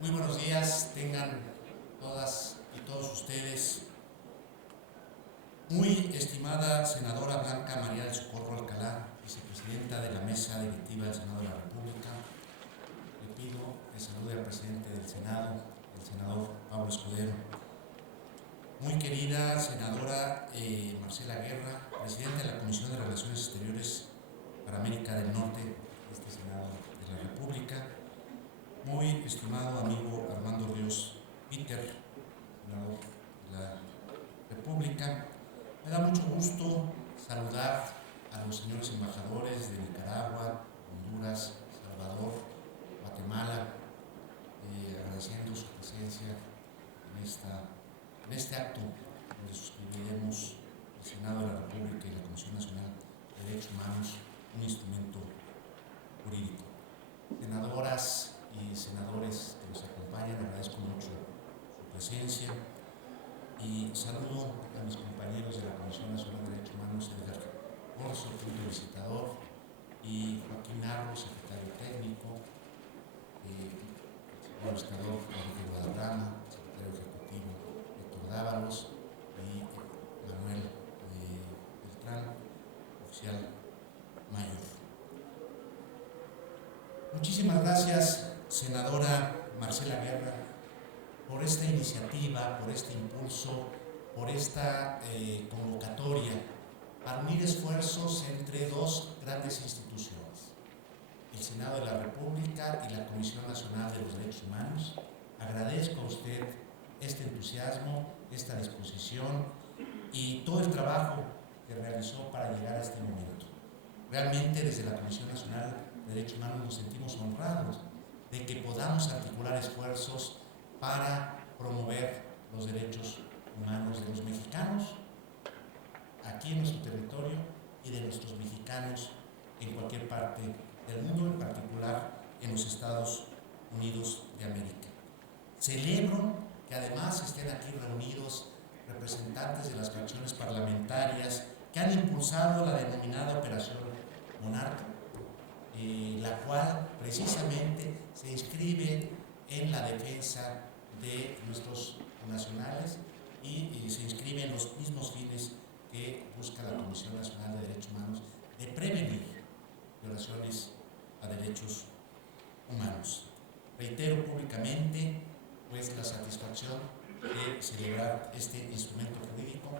Muy buenos días, tengan todas y todos ustedes. Muy estimada senadora Blanca María del Socorro Alcalá, vicepresidenta de la Mesa Directiva del Senado de la República, le pido que salude al presidente del Senado, el senador Pablo Escudero. Muy querida senadora Marcela Guerra, presidenta de la Comisión de Relaciones Exteriores para América del Norte de este Senado de la República. Muy estimado amigo Armando Ríos Peter, senador de la República, me da mucho gusto saludar a los señores embajadores de Nicaragua, Honduras, Salvador, Guatemala, agradeciendo su presencia en este acto donde suscribiremos el Senado de la República y la Comisión Nacional de Derechos Humanos, un instrumento jurídico. Senadoras y senadores que nos acompañan, agradezco mucho su presencia y saludo a mis compañeros de la Comisión Nacional de Derechos Humanos, Edgar Corzo, punto visitador, y Joaquín Narro, secretario técnico, el señor senador Jorge Guadarrama, secretario ejecutivo Héctor Dávalos, y Manuel Beltrán, oficial mayor. Muchísimas gracias, senadora Marcela Guerra, por esta iniciativa, por este impulso, por esta convocatoria para unir esfuerzos entre dos grandes instituciones, el Senado de la República y la Comisión Nacional de los Derechos Humanos. Agradezco a usted este entusiasmo, esta disposición y todo el trabajo que realizó para llegar a este momento. Realmente desde la Comisión Nacional de Derechos Humanos nos sentimos honrados de que podamos articular esfuerzos para promover los derechos humanos de los mexicanos aquí en nuestro territorio y de nuestros mexicanos en cualquier parte del mundo, en particular en los Estados Unidos de América. Celebro que además estén aquí reunidos representantes de las fracciones parlamentarias que han impulsado la denominada Operación Monarca, la cual precisamente se inscribe en la defensa de nuestros nacionales y se inscribe en los mismos fines que busca la Comisión Nacional de Derechos Humanos de prevenir violaciones a derechos humanos. Reitero públicamente pues la satisfacción de celebrar este instrumento jurídico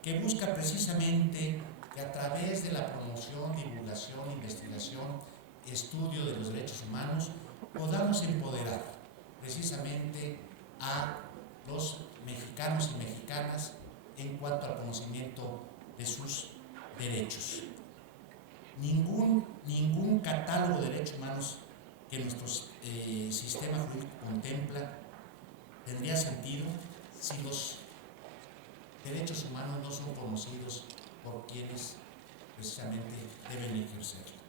que busca precisamente que a través de la promoción, divulgación, investigación, estudio de los derechos humanos podamos empoderar precisamente a los mexicanos y mexicanas en cuanto al conocimiento de sus derechos. Ningún catálogo de derechos humanos que nuestro sistema jurídico contempla tendría sentido si los derechos humanos no son conocidos por quienes precisamente deben ejercerlo.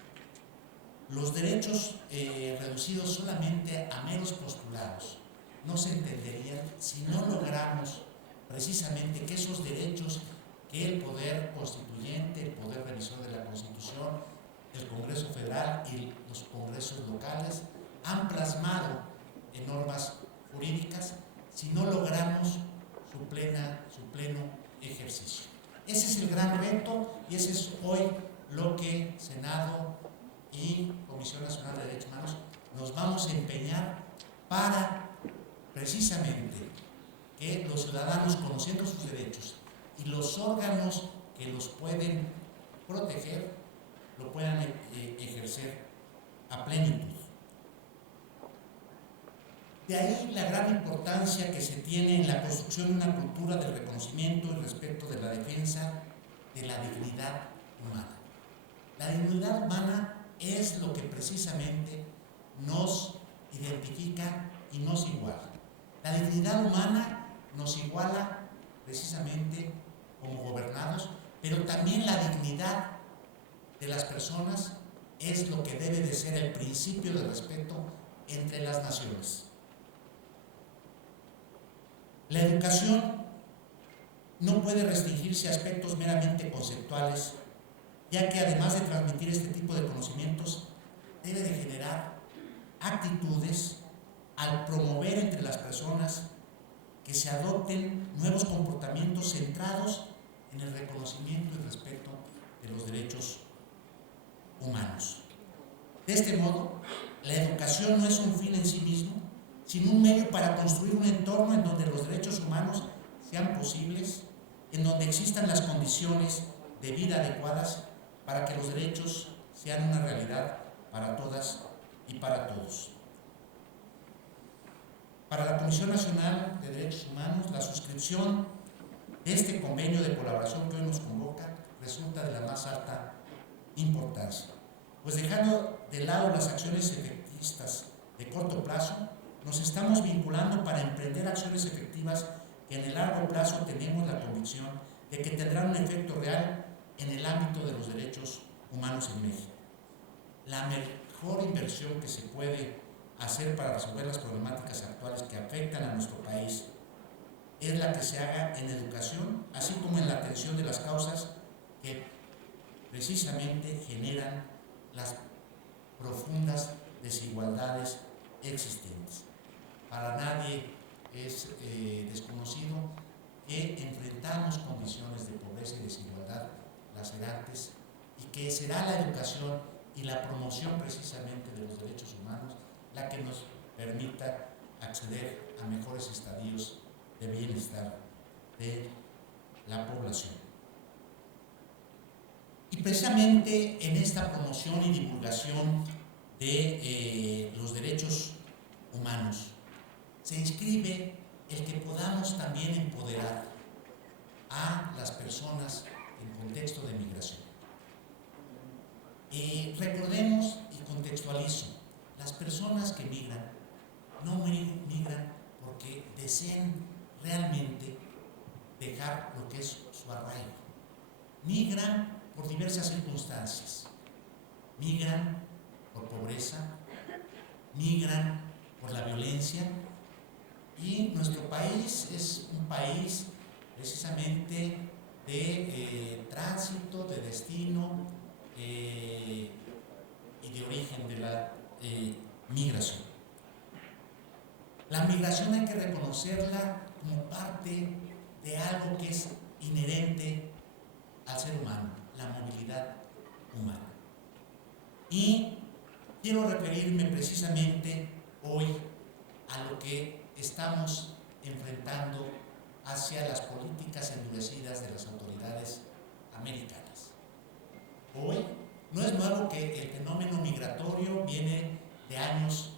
Los derechos reducidos solamente a meros postulados no se entenderían si no logramos precisamente que esos derechos que el Poder Constituyente, el Poder Revisor de la Constitución, el Congreso Federal y los congresos locales han plasmado en normas jurídicas, si no logramos su pleno ejercicio. Ese es el gran reto y ese es hoy lo que Senado y Comisión Nacional de Derechos Humanos nos vamos a empeñar para precisamente que los ciudadanos, conociendo sus derechos y los órganos que los pueden proteger, lo puedan ejercer a plenitud. De ahí la gran importancia que se tiene en la construcción de una cultura de reconocimiento y respeto de la defensa de la dignidad humana. La dignidad humana es lo que precisamente nos identifica y nos iguala. La dignidad humana nos iguala precisamente como gobernados, pero también la dignidad de las personas es lo que debe de ser el principio de respeto entre las naciones. La educación no puede restringirse a aspectos meramente conceptuales, ya que además de transmitir este tipo de conocimientos, debe de generar actitudes al promover entre las personas que se adopten nuevos comportamientos centrados en el reconocimiento y respeto de los derechos humanos. De este modo, la educación no es un fin en sí mismo, sino un medio para construir un entorno en donde los derechos humanos sean posibles, en donde existan las condiciones de vida adecuadas para que los derechos sean una realidad para todas y para todos. Para la Comisión Nacional de Derechos Humanos, la suscripción de este convenio de colaboración que hoy nos convoca resulta de la más alta importancia, pues dejando de lado las acciones efectistas de corto plazo, nos estamos vinculando para emprender acciones efectivas que en el largo plazo tenemos la convicción de que tendrán un efecto real en el ámbito de los derechos humanos en México. La mejor inversión que se puede hacer para resolver las problemáticas actuales que afectan a nuestro país es la que se haga en educación, así como en la atención de las causas que precisamente generan las profundas desigualdades existentes. Para nadie es desconocido que enfrentamos condiciones de pobreza y desigualdad lacerantes y que será la educación y la promoción precisamente de los derechos humanos la que nos permita acceder a mejores estadios de bienestar de la población. Y precisamente en esta promoción y divulgación de los derechos humanos se inscribe el que podamos también empoderar a las personas en contexto de migración. Recordemos y contextualizo, las personas que migran no migran porque deseen realmente dejar lo que es su arraigo. Migran por diversas circunstancias. Migran por pobreza, migran por la violencia, y nuestro país es un país precisamente de tránsito, de destino y de origen de la migración. La migración hay que reconocerla como parte de algo que es inherente al ser humano, la movilidad humana. Y quiero referirme precisamente hoy a lo que estamos enfrentando hacia las políticas endurecidas de las autoridades americanas. Hoy no es nuevo que el fenómeno migratorio viene de años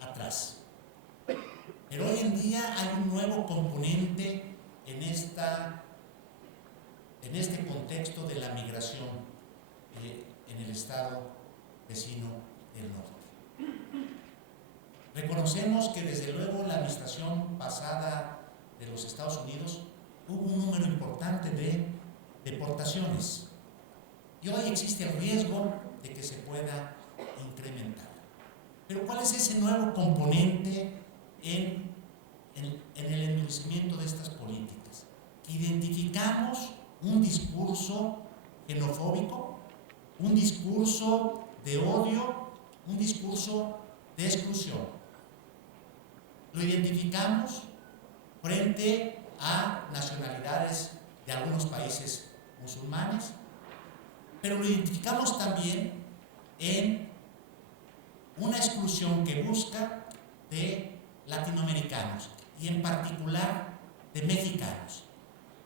atrás, pero hoy en día hay un nuevo componente en este contexto de la migración en el estado vecino del norte. Reconocemos que desde luego la administración pasada de los Estados Unidos hubo un número importante de deportaciones y hoy existe el riesgo de que se pueda incrementar. Pero ¿cuál es ese nuevo componente en el endurecimiento de estas políticas? Que identificamos un discurso xenofóbico, un discurso de odio, un discurso de exclusión. Lo identificamos frente a nacionalidades de algunos países musulmanes, pero lo identificamos también en una exclusión que busca de latinoamericanos y en particular de mexicanos.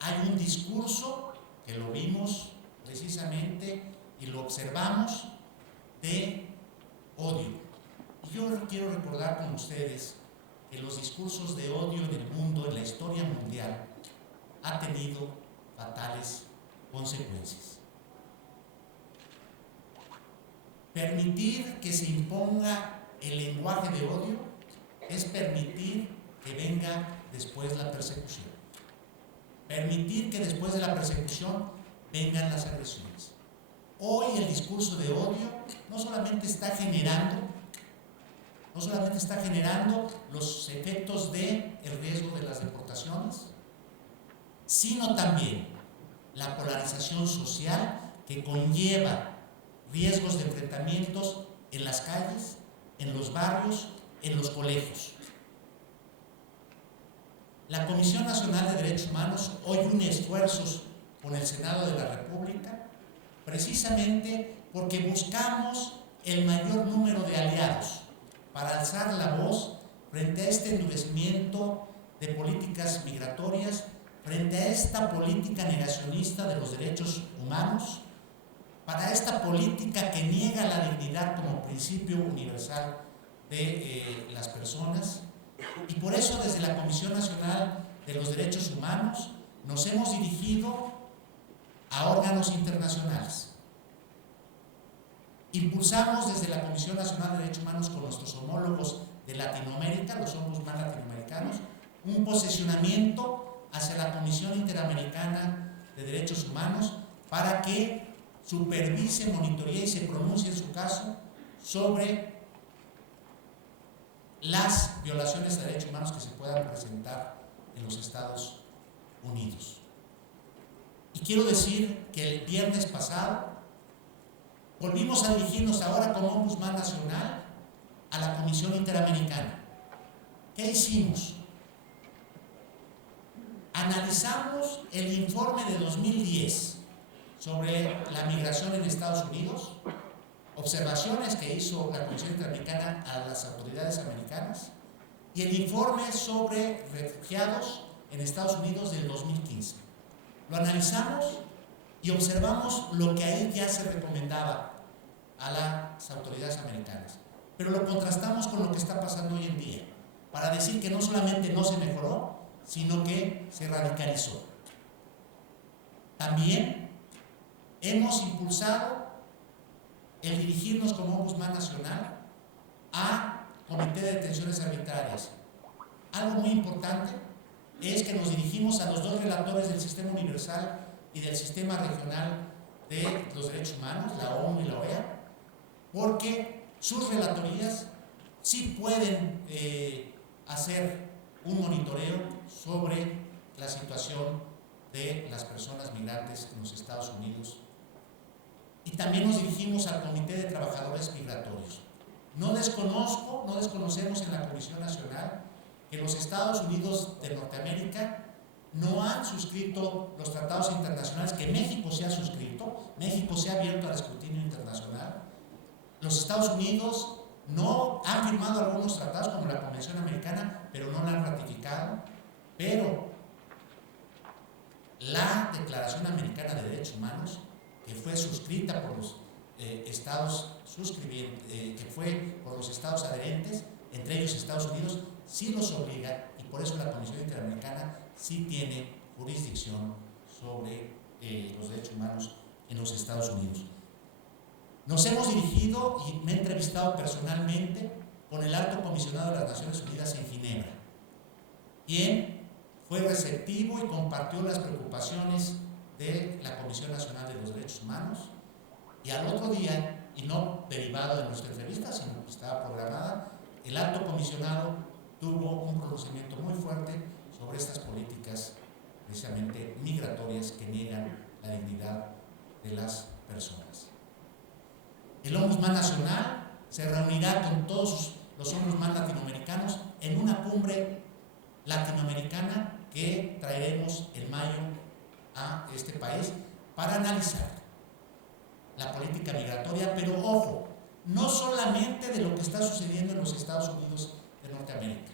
Hay un discurso que lo vimos precisamente y lo observamos de odio. Y yo quiero recordar con ustedes que los discursos de odio en el mundo, en la historia mundial, ha tenido fatales consecuencias. Permitir que se imponga el lenguaje de odio es permitir que venga después la persecución. Permitir que después de la persecución vengan las agresiones. Hoy el discurso de odio no solamente está generando los efectos del riesgo de las deportaciones, sino también la polarización social que conlleva riesgos de enfrentamientos en las calles, en los barrios, en los colegios. La Comisión Nacional de Derechos Humanos hoy une esfuerzos con el Senado de la República precisamente porque buscamos el mayor número de aliados para alzar la voz frente a este endurecimiento de políticas migratorias, frente a esta política negacionista de los derechos humanos, para esta política que niega la dignidad como principio universal de las personas. Y por eso desde la Comisión Nacional de los Derechos Humanos nos hemos dirigido a órganos internacionales. Impulsamos desde la Comisión Nacional de Derechos Humanos con nuestros homólogos de Latinoamérica, los ombudsman latinoamericanos, un posicionamiento hacia la Comisión Interamericana de Derechos Humanos para que supervise, monitoree y se pronuncie en su caso sobre las violaciones de derechos humanos que se puedan presentar en los Estados Unidos. Y quiero decir que el viernes pasado volvimos a dirigirnos ahora como Ombudsman Nacional a la Comisión Interamericana. ¿Qué hicimos? Analizamos el informe de 2010 sobre la migración en Estados Unidos, observaciones que hizo la Comisión Interamericana a las autoridades americanas y el informe sobre refugiados en Estados Unidos del 2015. Lo analizamos y observamos lo que ahí ya se recomendaba a las autoridades americanas, pero lo contrastamos con lo que está pasando hoy en día para decir que no solamente no se mejoró, sino que se radicalizó. También hemos impulsado el dirigirnos como Ombudsman Nacional a Comité de Detenciones Arbitrarias. Algo muy importante es que nos dirigimos a los dos relatores del Sistema Universal y del Sistema Regional de los Derechos Humanos, la ONU y la OEA, porque sus relatorías sí pueden hacer un monitoreo sobre la situación de las personas migrantes en los Estados Unidos. Y también nos dirigimos al Comité de Trabajadores Migratorios. No desconocemos en la Comisión Nacional que los Estados Unidos de Norteamérica no han suscrito los tratados internacionales que México se ha suscrito. México se ha abierto al escrutinio internacional. Los Estados Unidos no han firmado algunos tratados como la Convención Americana, pero no la han ratificado. Pero la Declaración Americana de Derechos Humanos, que fue suscrita por los estados que fue por los estados adherentes, entre ellos Estados Unidos, sí los obliga, y por eso la Comisión Interamericana sí tiene jurisdicción sobre los derechos humanos en los Estados Unidos. Nos hemos dirigido y me he entrevistado personalmente con el Alto Comisionado de las Naciones Unidas en Ginebra, quien fue receptivo y compartió las preocupaciones de la Comisión Nacional de los Derechos Humanos, y al otro día, y no derivado de nuestra entrevista, sino que estaba programada, el Alto Comisionado tuvo un pronunciamiento muy fuerte sobre estas políticas precisamente migratorias que niegan la dignidad de las personas. El Ombudsman Nacional se reunirá con todos los ombudsman latinoamericanos en una cumbre latinoamericana que traeremos en mayo a este país para analizar la política migratoria, pero ojo, no solamente de lo que está sucediendo en los Estados Unidos de Norteamérica.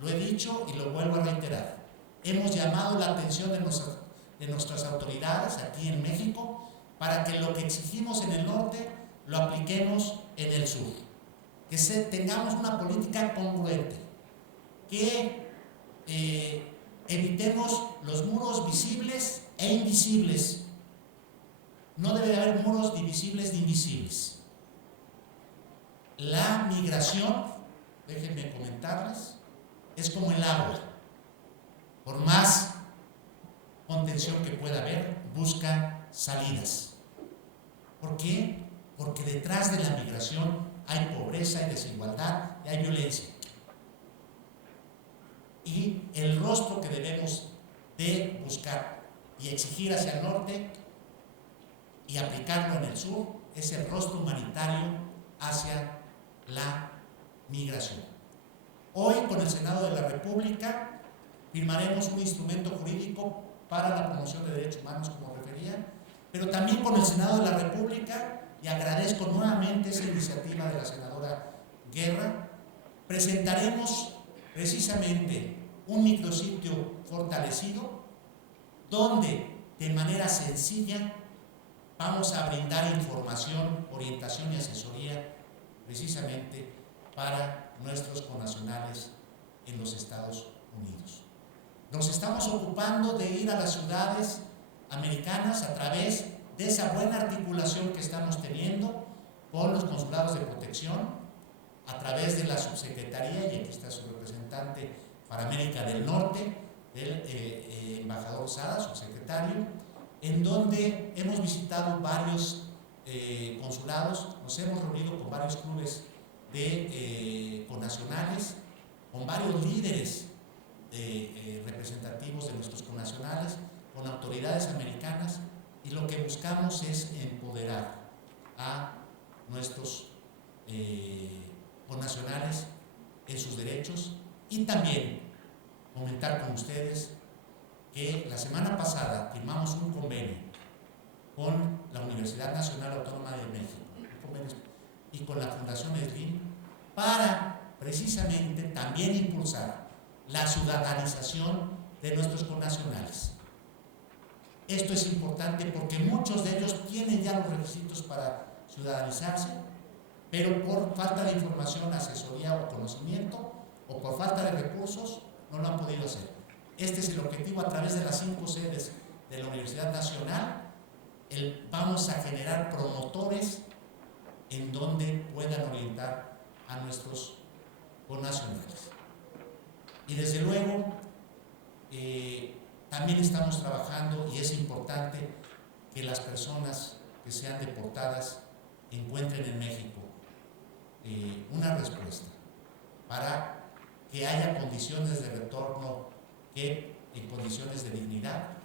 Lo he dicho y lo vuelvo a reiterar. Hemos llamado la atención de nuestras autoridades aquí en México para que lo que exigimos en el norte lo apliquemos en el sur. Que tengamos una política congruente, que evitemos los muros visibles e invisibles. No debe haber muros ni visibles ni invisibles. La migración, déjenme comentarles, es como el agua. Por más contención que pueda haber, busca salidas. ¿Por qué? Porque detrás de la migración hay pobreza, hay desigualdad y hay violencia. Y el rostro que debemos de buscar y exigir hacia el norte y aplicarlo en el sur es el rostro humanitario hacia la migración. Hoy, con el Senado de la República, firmaremos un instrumento jurídico para la promoción de derechos humanos, como refería, pero también con el Senado de la República, y agradezco nuevamente esa iniciativa de la senadora Guerra. Presentaremos precisamente un micrositio fortalecido donde de manera sencilla vamos a brindar información, orientación y asesoría precisamente para nuestros connacionales en los Estados Unidos. Nos estamos ocupando de ir a las ciudades americanas a través de esa buena articulación que estamos teniendo con los consulados de protección, a través de la subsecretaría, y aquí está su representante para América del Norte, del embajador Sada, subsecretario, en donde hemos visitado varios consulados, nos hemos reunido con varios clubes de connacionales, con varios líderes representativos de nuestros connacionales, con autoridades americanas, y lo que buscamos es empoderar a nuestros connacionales en sus derechos, y también comentar con ustedes que la semana pasada firmamos un convenio con la Universidad Nacional Autónoma de México y con la Fundación Slim para precisamente también impulsar la ciudadanización de nuestros connacionales. Esto es importante porque muchos de ellos tienen ya los requisitos para ciudadanizarse, pero por falta de información, asesoría o conocimiento, o por falta de recursos, no lo han podido hacer. Este es el objetivo. A través de las 5 sedes de la Universidad Nacional, vamos a generar promotores en donde puedan orientar a nuestros connacionales. Y desde luego, también estamos trabajando, y es importante que las personas que sean deportadas encuentren en México una respuesta para que haya condiciones de retorno en condiciones de dignidad,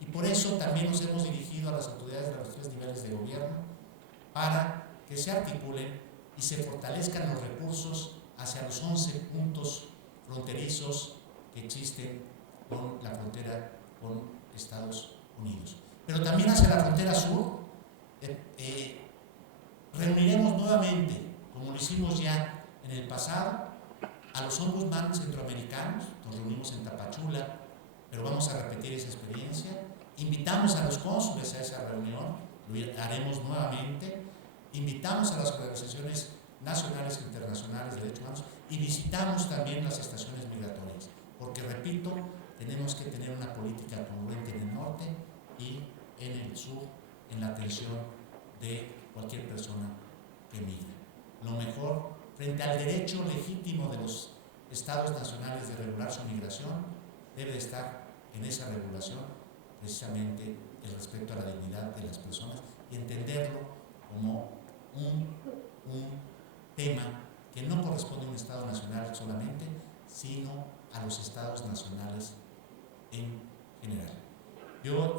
y por eso también nos hemos dirigido a las autoridades de los 3 niveles de gobierno para que se articulen y se fortalezcan los recursos hacia los 11 puntos fronterizos que existen con la frontera con Estados Unidos. Pero también hacia la frontera sur. Reuniremos nuevamente, como lo hicimos ya en el pasado, a los ombudsman centroamericanos. Nos reunimos en Tapachula, pero vamos a repetir esa experiencia. Invitamos a los cónsules a esa reunión, lo haremos nuevamente. Invitamos a las organizaciones nacionales e internacionales de derechos humanos y visitamos también las estaciones migratorias, porque, repito, tenemos que tener una política congruente en el norte y en el sur en la atención de cualquier persona que migre. Lo mejor, frente al derecho legítimo de los estados nacionales de regular su migración, debe estar en esa regulación precisamente el respeto a la dignidad de las personas y entenderlo como un tema que no corresponde a un estado nacional solamente, sino a los estados nacionales en general. Yo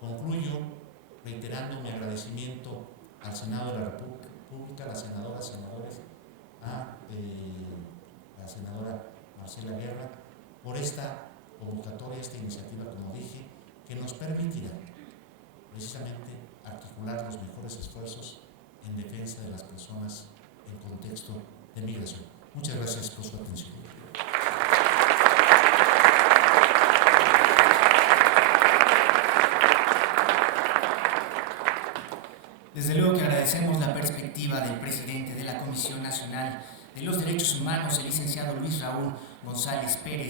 concluyo reiterando mi agradecimiento al Senado de la República, a las senadoras, senadores, a la senadora Marcela Guerra, por esta convocatoria, esta iniciativa, como dije, que nos permitirá precisamente articular los mejores esfuerzos en defensa de las personas en contexto de migración. Muchas gracias por su atención. Desde luego que agradecemos la perspectiva del presidente de la Comisión Nacional de los Derechos Humanos, el licenciado Luis Raúl González Pérez.